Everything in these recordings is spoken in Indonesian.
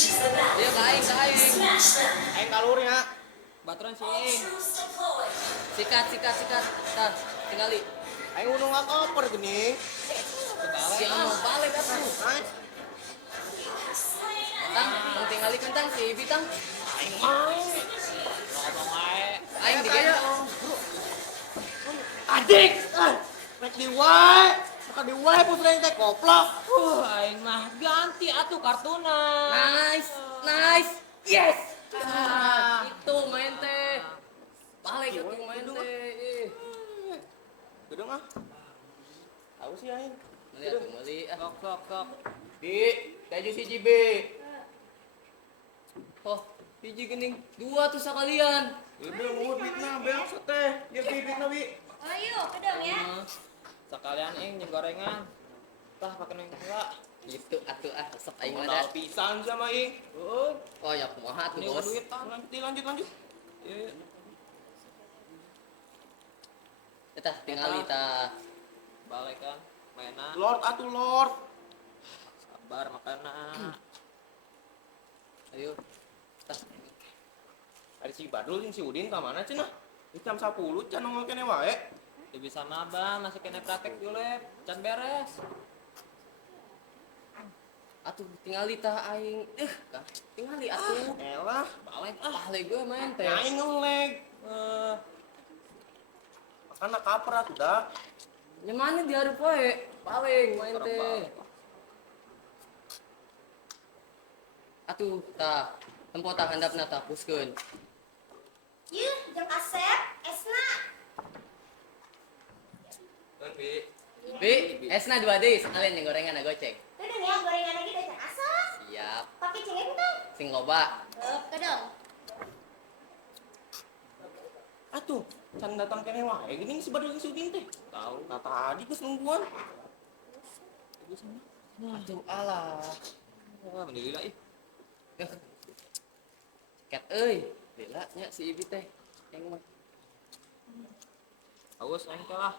Iya kain. Aing kalurnya. Baturan sing. Sikat. Tah, tinggali. Aing udah nggak koper gini. Si mau balik atuh. Tang tinggali kentang si Bitang. Aing mau. Ngomong ae. Aing digendong. Adik. Rek di wae. Maka di wae putra teh koplok. Aing mah ganti atuh kartuna. Nice. Yes. Itu main teh. Balik atuh main teh. Gedung ah. Tahu sih aing. Meli. Sok. Di, keju si JB. Oh, hiji gening dua tuh sekalian. Gedung bitna beak teh. Dia bibitna bi. Ayo, kedong ya. Sekalian jeung gorengan. Tah pakai neng heula. Gitu atuh resep aing mah Modal pisan sama aing. Oh ya kumaha tuh Ini bos. duit tah. Lanjut. Ieu Eta tinggali tah. balik kan mainan. Lord atuh Lord. Sabar makana. Ayo. Tah. Ada si Badul jeung si Udin ka mana cenah? Di jam 10 can nongol kene wae. Teu bisa maba masih kena praktek dulu can beres. Atuh tinggali tah aing. Kah, tinggali atuh. Elah, Balik Balik gue main teh. aing ngeleg. Makana kaper atuh dah. Nya mana di hareup wae. Paling main teh. Atuh tah. Tempo tah handapna tah puskeun. Yuk, jeung Asep, Esna. Bi, esna 2 deui sekalian yang gorengan goceng. Kedong ya, gorengan lagi dari asal. Siap. Pakai cengek dong. Sing loba. Kedong. Atuh, can datang kene wae geuning si Badul jeung si Udin teh. tahu. Nah tadi geus nungguan. Atuh alah. Wah, alhamdulillah ih. Ket euy. Bela nya si Ibi teh. Yang mah Haus aing teh lah.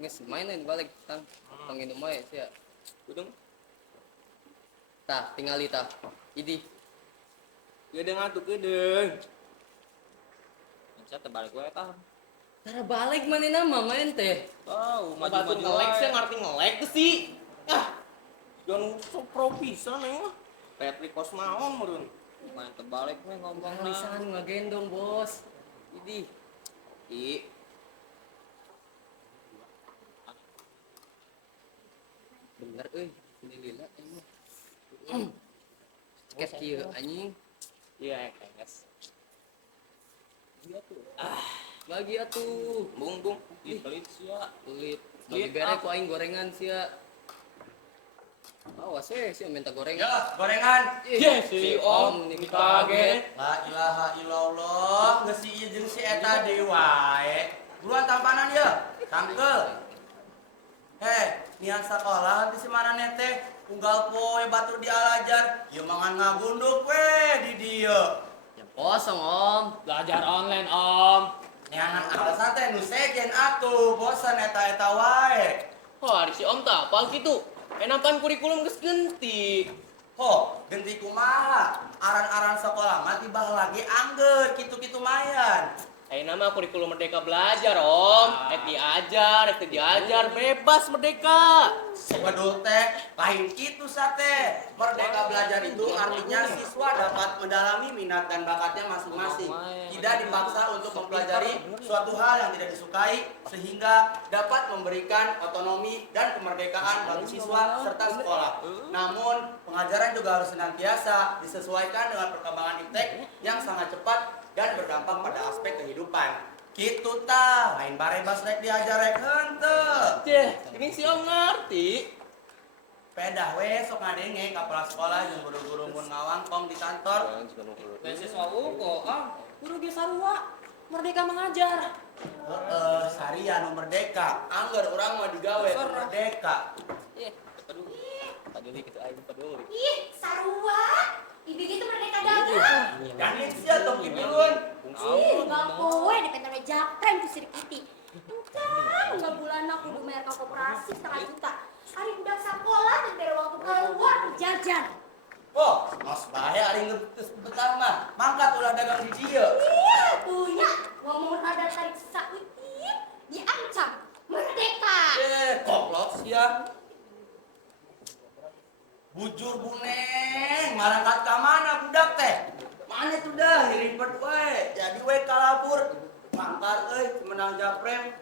geus mainin balik tang. Tang minum wae sia. Gedung. Tah, tingali tah. Idi. Gedeng atuh gedeng. Bisa terbalik wae tah. Tara balik manehna mah main teh. Tahu Maju ngeleg sih ngerti ngeleg tuh sih. Ah. Jangan so pro pisan aing mah. Patrick Kosmaon meureun. Main terbalik we ngomong Lisan ngagendong, Bos. Idi. I. Bener euy, ini lila ini. Ket kieu anjing. Iya, guys. Bagi atuh. Bung. Ih, pelit sia. Kulit. Bagi bere ku aing gorengan sia. Awas si minta gorengan. Ya, gorengan. Yes, si Om ini kaget. La ilaha illallah, geus si jeung si eta deui wae. Buruan tampanan ieu. Tangkel. Niat sakola di Semarang teh unggal poe batur di Al-Azhar. Ieu mangan ngagunduk we di dieu. Ya kosong Om. Belajar online, Om. Neangan alasan teh nu sejen atuh, bosan eta wae. Wah, di si Om tah apal gitu. Enakan kurikulum geus genti. Ho, genti kumaha? Aran-aran sekolah mah tibah lagi angger kitu-kitu mayan. Ayeuna mah kurikulum merdeka belajar, Om. Rek diajar, rek teu diajar, bebas merdeka. Waduh teh, lain kitu sate. Merdeka belajar itu artinya siswa dapat mendalami minat dan bakatnya masing-masing. Tidak dipaksa untuk mempelajari suatu hal yang tidak disukai sehingga dapat memberikan otonomi dan kemerdekaan bagi siswa serta sekolah. Namun, pengajaran juga harus senantiasa disesuaikan dengan perkembangan iptek yang sangat cepat dan berdampak pada aspek kehidupan. Kitu tah, lain barebas rek diajar rek henteu. Ini si Om ngerti. Pedah we sok ngadenge kepala sekolah jeung guru-guru mun ngawangkong di kantor. Beasiswa UKO, guru ge sarua. Merdeka mengajar. Heeh, sarian nu merdeka. Angger urang mah digawe teu merdeka. Aduh. Paduli gitu aing paduli. Ih, sarua. Ibu gitu merdeka dagang. Dan sia tong ibueun. Ih, bapoe di pentana japreng tuh Sri Piti. Entar enggak bulan aku kudu bayar ke koperasi 1,5 juta. Ari budak sekolah teh bere waktu keluar jajan. Oh, mas bahaya ari ngebetus betah mah. Mangkat ulah dagang di dieu. Iya, tuhnya ngomong ada tarik sakutin, diancam merdeka. Koplok sia. Bujur buneng, marangkat ka mana budak teh? Mana tuh dah ribet we. Jadi we kalabur. Mangkar euy menang japrem.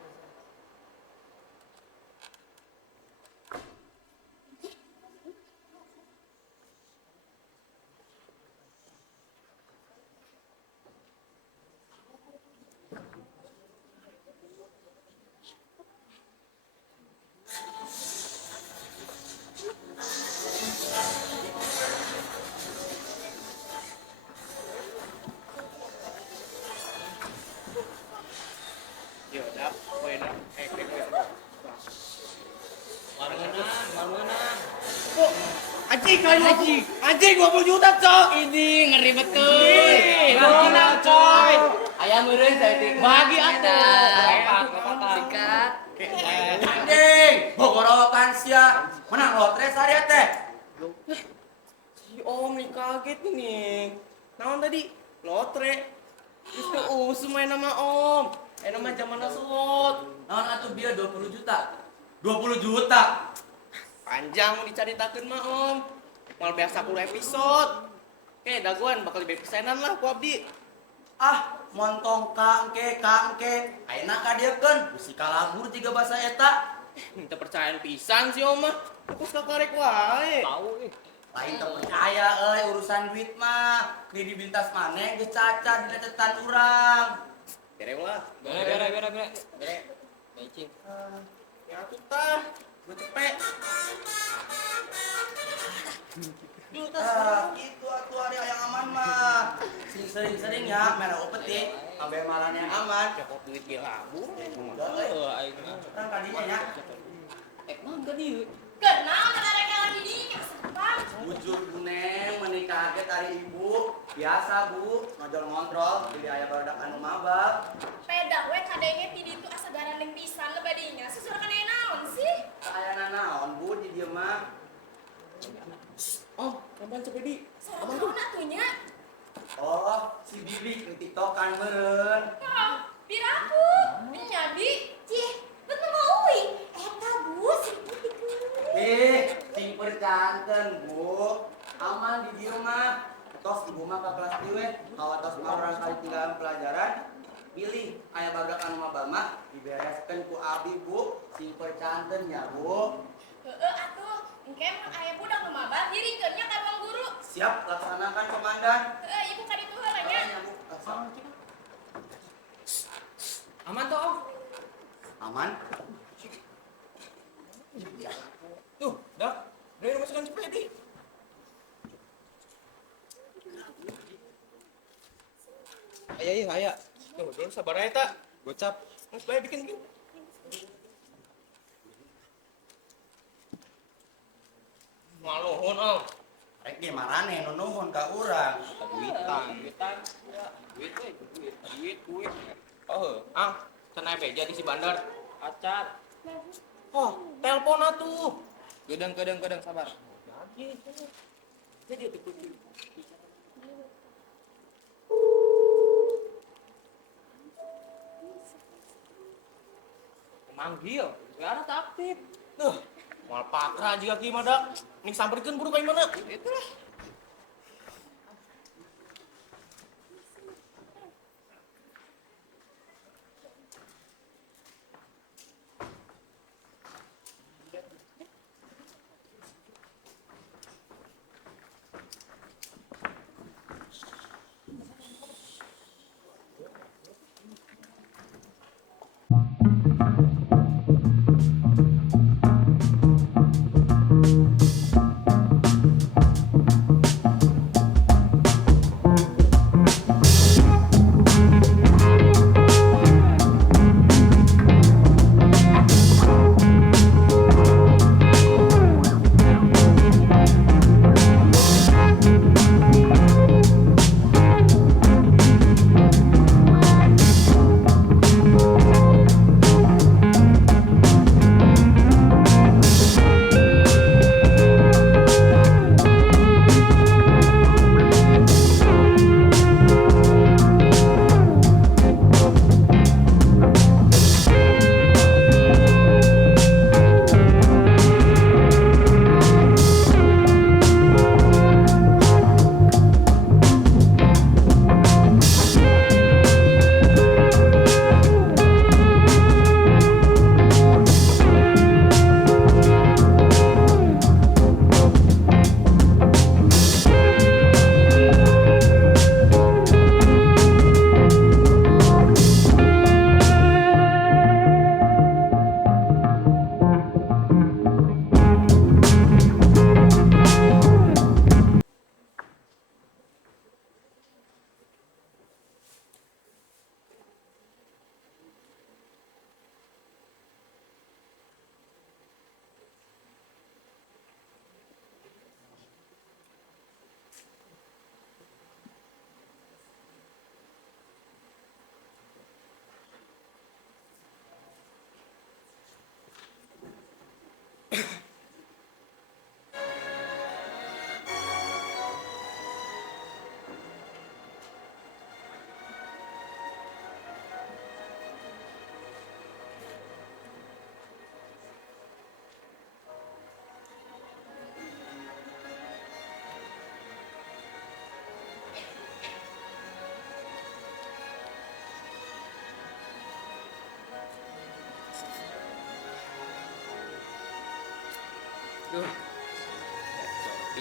Yo, dak, kowe na. Kowe. Maluanang. Oh, anjing kali anjing. Anjing 20 juta, Cok. Ini ngeri betul. Maluanang, coy. Ayam meureun saya tik. Bagi atuh. Apa? Sikat. Anjing, bogorokan sia. Menang lotre sariat teh. Si Om nih kaget nih. Naon tadi? Lotre. Itu usum main nama Om. Nama zaman slot. Naon atuh bieu 20 juta. 20 juta. Panjang dicaritakeun mah Om. Mal biasa 10 episode. Oke, daguan bakal lebih pesenan lah ku abdi. Ah, montong kangke. Ayeuna ka dieu keun, bisi kalabur jiga basa eta. Minta percayaan pisan si Om mah. Fokus ka karek wae. Lain teu percaya euy urusan duit mah. Kredibilitas maneh geus cacat dina catatan urang. Bere lah. Bere. Becing. Ya atuh tah. Gue cepet. Gitu atuh ari yang aman mah. Sering-sering ya merah upetik, ambil malan yang aman. Cokot duit ge labu. Aing mah. Kan kadinya ya. Mangga dieu. Kenal kata mereka lagi di sepang. Bujur buneng menikah kaget hari ibu. Biasa bu, ngojol ngontrol jadi aya barudak anu mabak. Peda we kadenge ti ditu asa garandeng pisan lebadinya. Susur kana naon sih? Kaayana naon bu di dieu mah. Oh, kapan cepedi? Sareng naon atunya? Oh, si Bibi nu tiktokan meureun. Hah, piraku? Nyadi? Cih, betul mau uwi. Eta bu, si putih Sing percanten bu. Aman di dieu mah. Tos ibu mah ka kelas ieu we. Kawatos mah orang kali tinggalan pelajaran. Pilih aya barudak anu mabal mah dibereskeun ku abi bu. Sing percanten ya bu. Heeh atuh, engke mah aya budak nu mabal ngiringkeunnya ka ruang guru. Siap laksanakan komandan. Heeh, ibu ka ditu heula nya. Ya, Bu. Aman toh, Om? Aman. Tuh, dak. Dari masukkan cepedi. Aya. Tuh, dulu sabar aja tak. Gocap. Mas bae bikin. Maluhun, Om. Rek ge marane nu nuhun ka urang. Duit. Oh, cenah beja di si bandar. Acar. Oh, telepon atuh. Kedeng sabar. Jadi itu putih. Manggil. Gara tak aktif. Tuh, mal pakra juga gimana? Nih samperkeun buru ka mana? Itulah.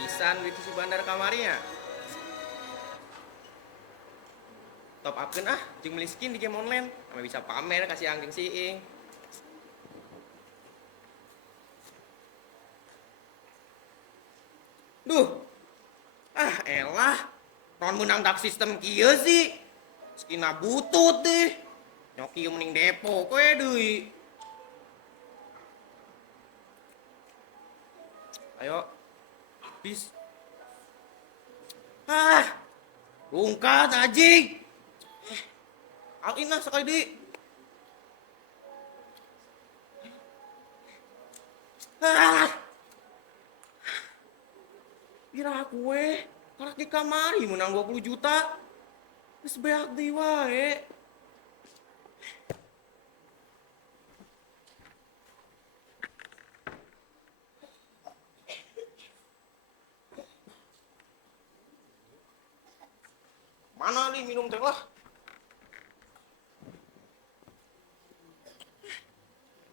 pisan duit susu bandar kamarinya. Top upkeun jeung beli skin di game online, ame bisa pamer kasih anjing siing. Duh. Elah. Non menang dak sistem kieu sih. Skina butut deh. Nyoki mending depo kowe deui. Ayo. Bis. Rungkat anjing. Alin lah sekali deui. Bira kue, karak di kamari menang 20 juta. Geus beak deui wae. Mana nih minum teh lah?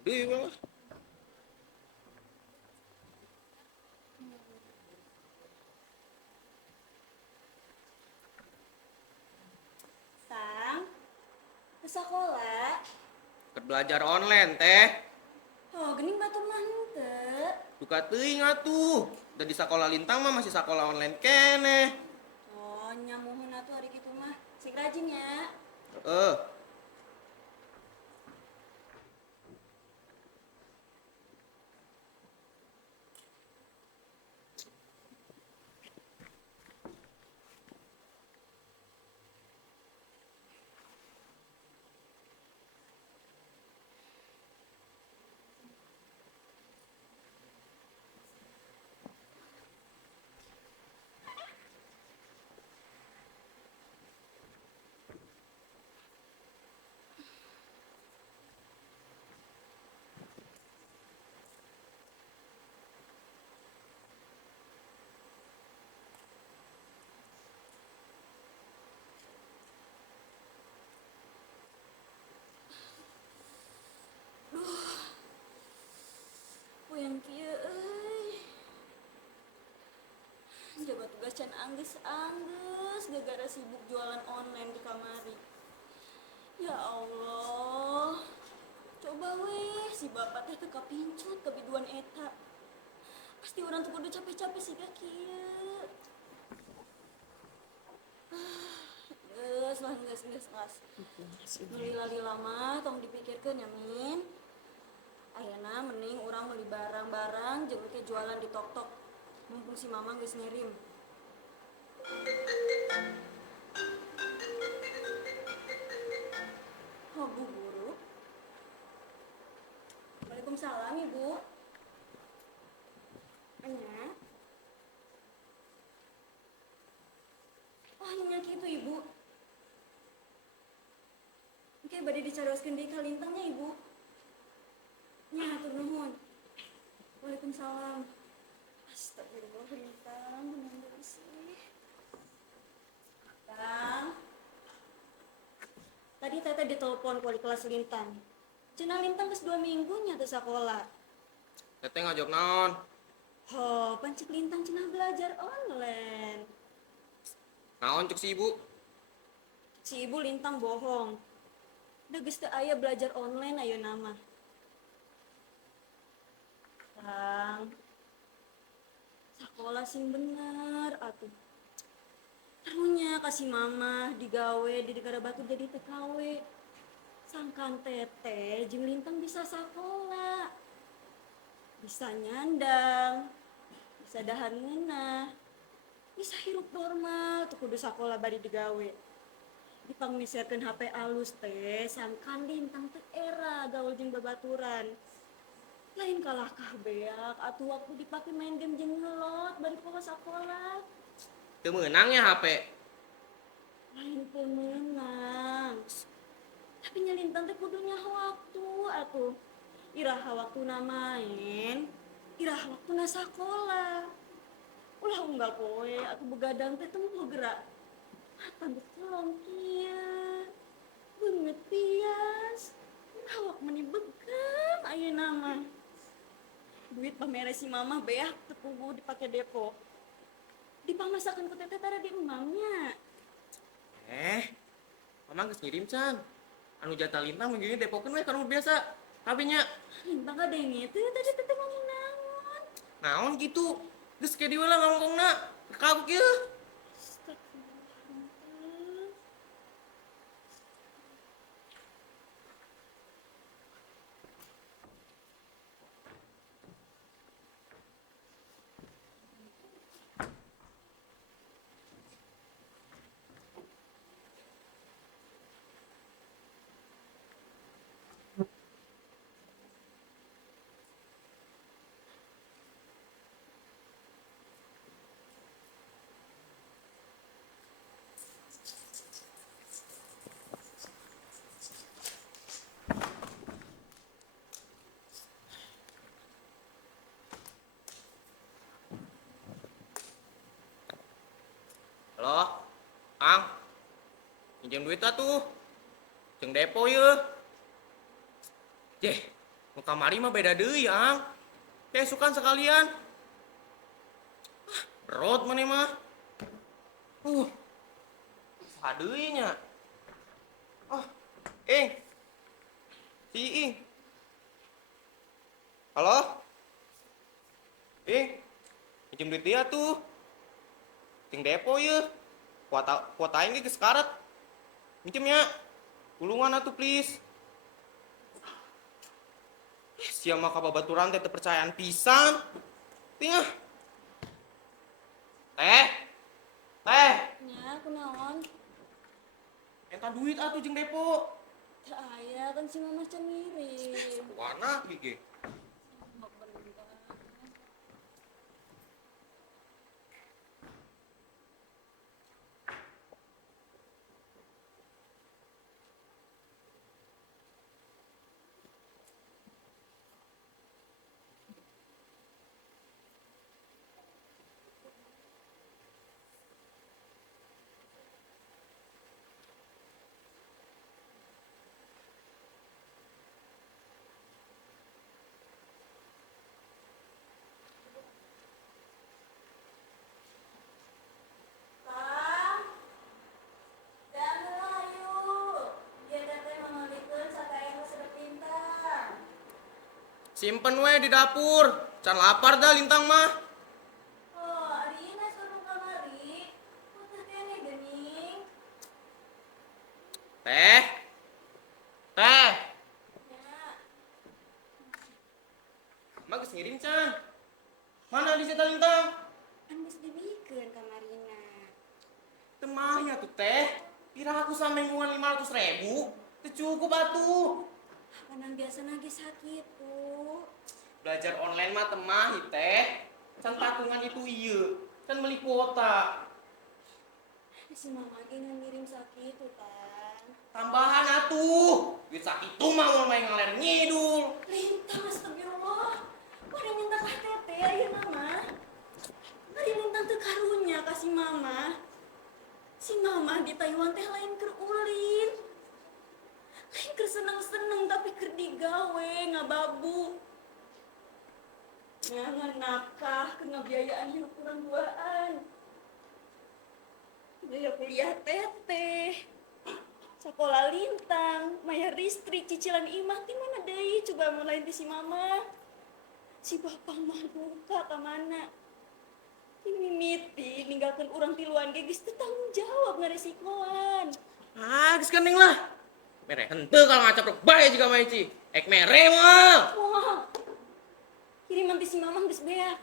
Deui lah. Sang, ke sekolah. Ket belajar online teh. Oh, gening batu mah henteu. Duka teuing atuh. Da di sakola Lintang mah masih sakola online keneh. Oh, nyamuhun atuh ari kitu mah. Sing rajin ya. Puyeng kieu euy. Jabat tugas can anggeus-anggeus gara-gara sibuk jualan online di kamari. Ya Allah. Coba weh si bapak teh teu kapincut ka biduan eta. Pasti urang teu kudu capek-capek siga kieu. Geus. Lila-lila mah tong dipikirkeun ya Min. Ayeuna mending urang beli barang-barang jeung oke jualan di tok-tok. Mumpung si Mama geus ngirim. Oh, Bu Guru. Waalaikumsalam, Ibu. Anya. Oh, nya kitu, Ibu. Oke, bade dicarioskeun deui ka Lintangnya, Ibu. Nya, hatur nuhun. Waalaikumsalam. Astagfirullah, Lintang, bener sih. Tang. Tadi Teteh ditelepon ku wali kelas Lintang. Cenah Lintang geus 2 minggu nya teu sakola. Teteh ngajak naon? Oh, pancik Lintang cenah belajar online. Naon cuk si ibu? Si ibu Lintang bohong. Da geus teu aya belajar online ayeuna mah. Tang. Sakola sing bener atuh. Tarunya kasih Mama digawe di negara batu jadi TKW. Sangkan Teteh jeung Lintang bisa sakola. Bisa nyandang, bisa dahar ngeunah, bisa hirup normal, tuh kudu sakola bari digawe. Dipangmiserkeun HP alus teh, sangkan Lintang teh era gaul jeung babaturan. Lain kalahkah beak, atuh waktu dipake main game jeung ngelot bari poho sakola. Teu meunang ya HP. Lain teu meunang. Tapi nya Lintang teh kudu nyaho waktu atuh. Iraha waktuna main, iraha waktuna sakola. Ulah unggal poe atuh begadang teh teu gerak. Mata bekelong kieu. Beungeut pias. Awak meni begam ayeuna mah. Duit pamere si Mama beak teu puguh dipake depo. Dipamasakan ku teteh tara di emangnya. Mama geus ngirim can. Anu jatah lintang minggu ini depokeun we kana biasa. Kabenya Lintang ada yang itu tadi teteh ngomong naon. naon gitu. Geus ke dieu lah ngomongna. Kagok ieu. Astagfirullahaladzim. Halo, Ang. Pinjam duit atuh. Jeung depo yeuh. Jeh, nu kamari mah beda deui, Ang. Sukan sekalian. Berot maneh mah. Sadeui nya. Ing. Si Ing. Halo? Ing. Pinjam duit dia tuh. Ting depo ya. Kuota aing geus karet. Minjem ya. Tulungan atuh please. Sia mah kababaturan teh percayaan pisan. Tingah. Teh. Nya kunaon? Eta duit atuh jeung depo. Teu aya kan si mama can ngirim. Warna gigi. Bang, dan ayu. Dia teteh mangalikeun sakaeung sedep lintang. Simpen we di dapur. Can lapar dah lintang mah. Oh, ari ieu suruh kamari. Puter kene geuning. Teh. Nya, Mah geus ngirim can. Mana di jatah lintang? kan geus dibikeun kamarina. Teu mah nya tuh teh. Ira aku samenggungan 500.000. Teu cukup atuh. Panan biasa nage sakitu. Belajar online mah teu mah teh. Can patungan itu ieu. Can beli kuota. Si mama ge ngirim sakitu kan. Tambahan atuh. Duit sakitu mah mau main ngaler ngidul. Lintang astagfirullah. Mari minta ka teteh ayeuna mah. Mari lintang teu karunya ka si mama. Si mama di Taiwan teh lain keur ulin. Lain keur seneng-seneng tapi keur digawe ngababu. Jangan nakah kena biayaan hidup kurang duaan. Biaya kuliah teteh. Sekolah lintang, bayar listrik, cicilan imah ti mana deui coba mulai di si mama. Si bapak mah duka ka mana. Ini mimiti ninggalkeun urang tiluan ge geus teu tanggung jawab ngaresikoan. Geus gandeng lah. Mere henteu kalau ngacaprok bae jiga mah Ici. Ek mere mah. Wah. Kiriman ti si mama geus beak.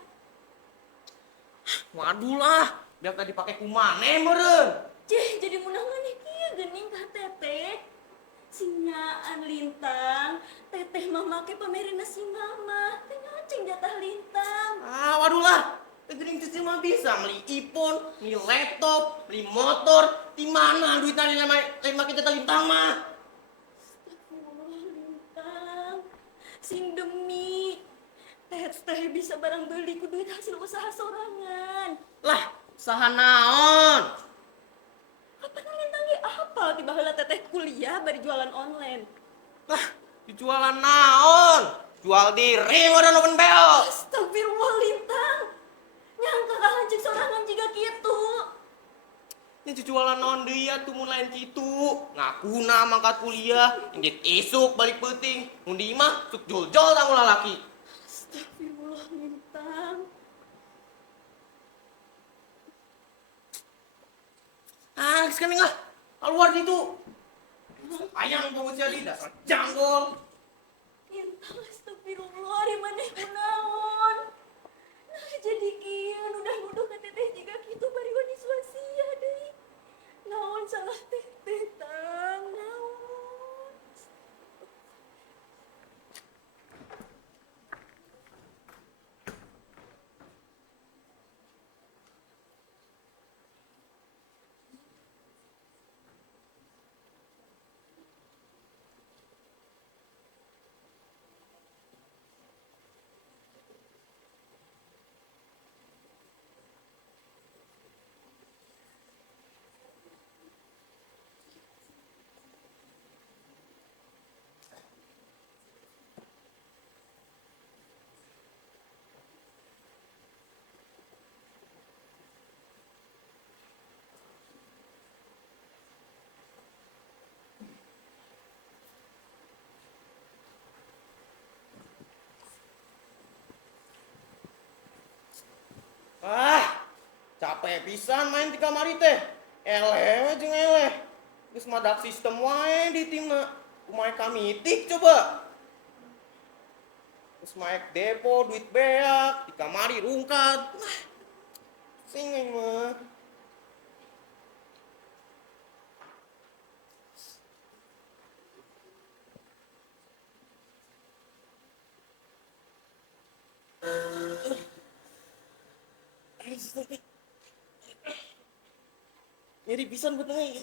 Waduh lah. Biar tadi pakai kumane meureun. Cih, jadi munangan kieu geuning ka teteh. Sinyaan lintang, teteh mah make pamerina si mama. Teh ngaceng jatah lintang. Waduh lah. Geuning Cici mah bisa beli iPhone, beli laptop, beli motor. Di mana duitnya lain make jatah lintang mah? Astagfirullah lintang. Sing demi teteh bisa barang beli ku duit hasil usaha sorangan. Lah, usaha naon? Kapan lintang ge apal tiba heula teteh kuliah bari jualan online. Lah, dijualan naon? Jual diri wadah open beo. Astagfirullah lintang. Nyangka kahancing sorangan jiga kieu Yang jualan non dia tuh mun lain kitu. Ngakuna mangkat kuliah, injit isuk balik peuting. Mun di mah suk jol-jol tanggung lalaki. Astagfirullah Lintang. Ah, sekarang enggak. Keluar itu. Ayang pengusia di dasar janggol. Lintang, astagfirullah, di mana kunaon? Nah, jadi kian udah nuduh ke teteh jika kitu bari wani swasia deui. Naon salah teteh tang, naon? Ah, capek pisan main di kamar teh. Eleh jeung eleh. Geus madak sistem wae di timna. Kumaha kamitik coba. Geus maek depo duit beak, di kamari rungkat. Nah, sing mah. Nyeri pisan betulnya.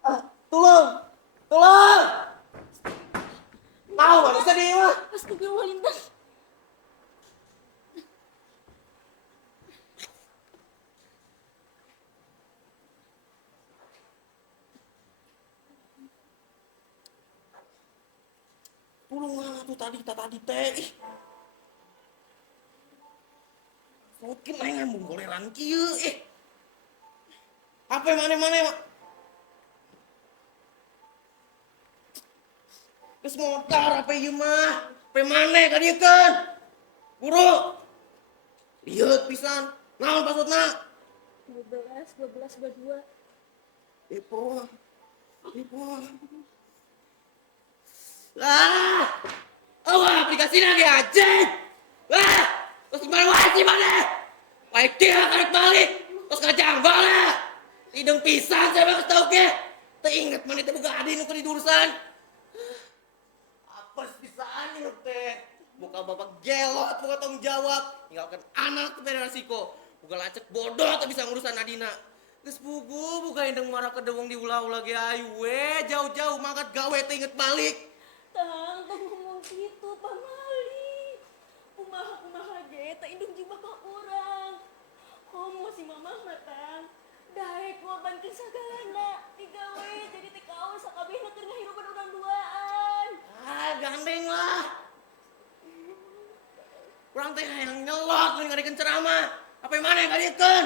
Ah, tolong! Tolong! Tahu manusia dia mah. Astagfirullah Lintang. Tolong mana tuh tadi teh. Ih. Mungkin main ngambung goleran kieu Apa mana-mana mak? Geus motor apa ieu mah? Apa mana ka dieu kan? Buru. Lihat pisan. Naon maksudna? 12, 22. Depo. Lah. Oh, aplikasi lagi aja. Lah. Terus gimana wajib mana? Baik dia karek balik. Terus kajang bala. Hidung pisan saya bakal tau ke. Teingat mana itu buka adi nu di urusan. Apa pisaan ini teh? Buka bapak gelot, buka tanggung jawab. Tinggalkan anak ke resiko. Buka lacek bodoh atau bisa ngurusan Adina. Geus bugu, buka indeng marah ke dewong di ulah-ulah ge ayu we. Jauh-jauh mangkat gawe teh inget balik. Tang, tong ngomong gitu, pamali. Kumaha ge, tak indung jiba ka urang. Homo si mamah mah tang. Daek ngorbankeun sagalana. Digawe jadi teh kaos sakabehna keur ngahirupan urang duaan. Ah, gandeng lah. Kurang teh yang nyelot mun ngadekeun ceramah. Apa yang mana yang ngadekeun?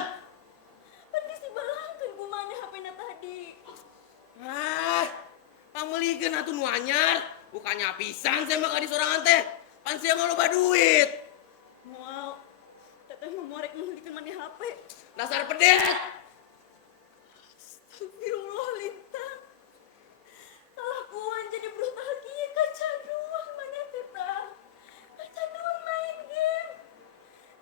Pan geus dibalangkeun ku maneh HP-na tadi. Ah, pamelikeun atuh nu anyar. Bukannya pisan saya mah ka di sorangan teh. Pan sia mah loba duit. Moal. Teteh mau morek nulikeun maneh HP. Dasar pedet. Astagfirullah Lintang. Kelakuan jadi brutal kieu kacanduan maneh teh tang. Kacanduan main game.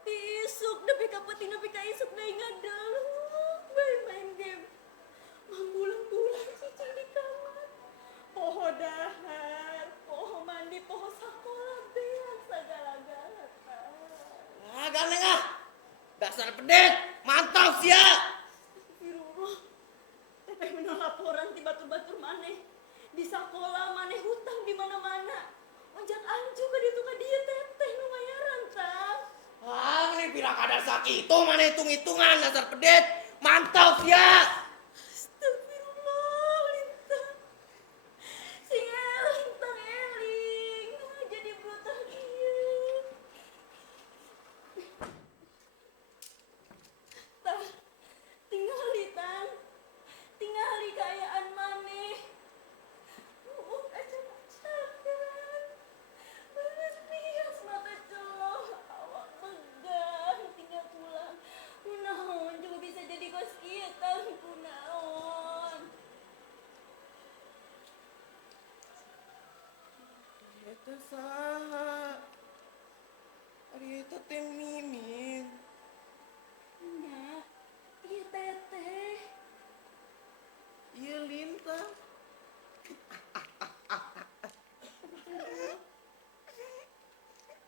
Diisuk nepi ka peuting nepi ka isuk deui ngadeluk bae main game. Mambulang-bulang cicing di kamar. Poho dahar, poho mandi, poho sakola beak sagala-gala tang. Ah, gandeng ah. Dasar pedet. Mantap sia. Astagfirullah. Teteh menang laporan ti batur-batur maneh. Di sakola maneh hutang di mana-mana. Onjak anju ka ditu ka dieu teteh nu mayaran tang. Ah, ini pira kadar sakitu mana hitung-hitungan dasar pedet. Mantap sia. Astagfirullah Lintang. Sing eling tang eling. Nah, jadi brutal kieu. Tah, ting Eta saha? Ari eta teh Mimin. Nya, ieu teteh. Ieu Lintang.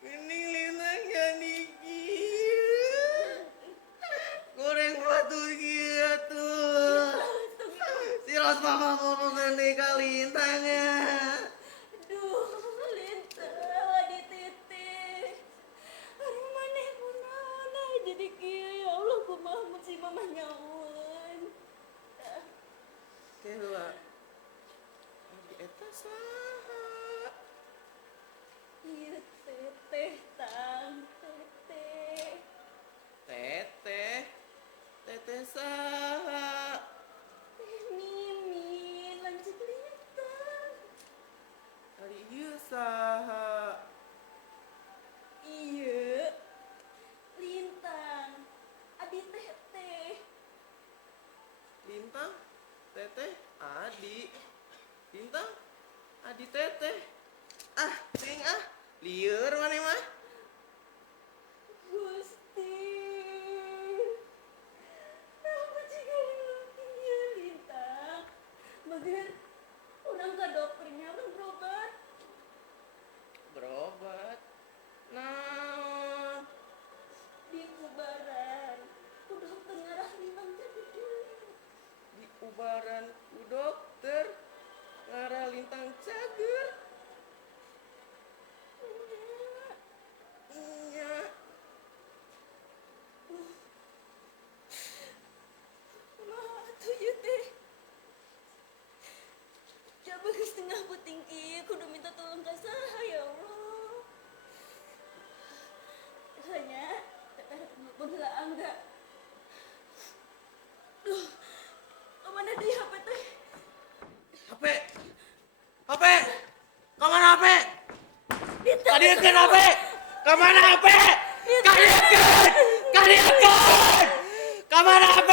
Ini Lintang jadi kieu. Goreng batu kieu tuh. Si Ros mama ngomong gede ka Lintang ya. Duh, Lintang, adi teteh. Ari maneh kunaon jadi kieu ya Allah kumaha mun si mamah nyaun. Keula. Abi eta saha? Ieu teteh tang teteh. Teteh. Teteh saha? Teh Mimin lanjut Lintang. Ari ieu saha? Ieu Lintang. Adi teteh. Lintang, Teteh, Adi. Lintang, Adi Teteh. Ah, ting ah. Lieur maneh mah. Gusti. Kenapa jika ieu Lintang? Mager urang ka dokternya urang berobat. Berobat. Naon? Di kubaran. Ku dokter ngarah Lintang jadi deui. Di ubaran ku dokter. Ngarah Lintang cager. Iya. Kumaha atuh ieu teh? Coba geus tengah puting kieu kudu minta tolong ka saha ya Allah. Hanya teteh telepon heula angga. Duh, kemana di HP teh? HP. HP. Kamana HP? Kadiekeun HP. Kamana HP? Kadiekeun. Kadiekeun. Kamana HP?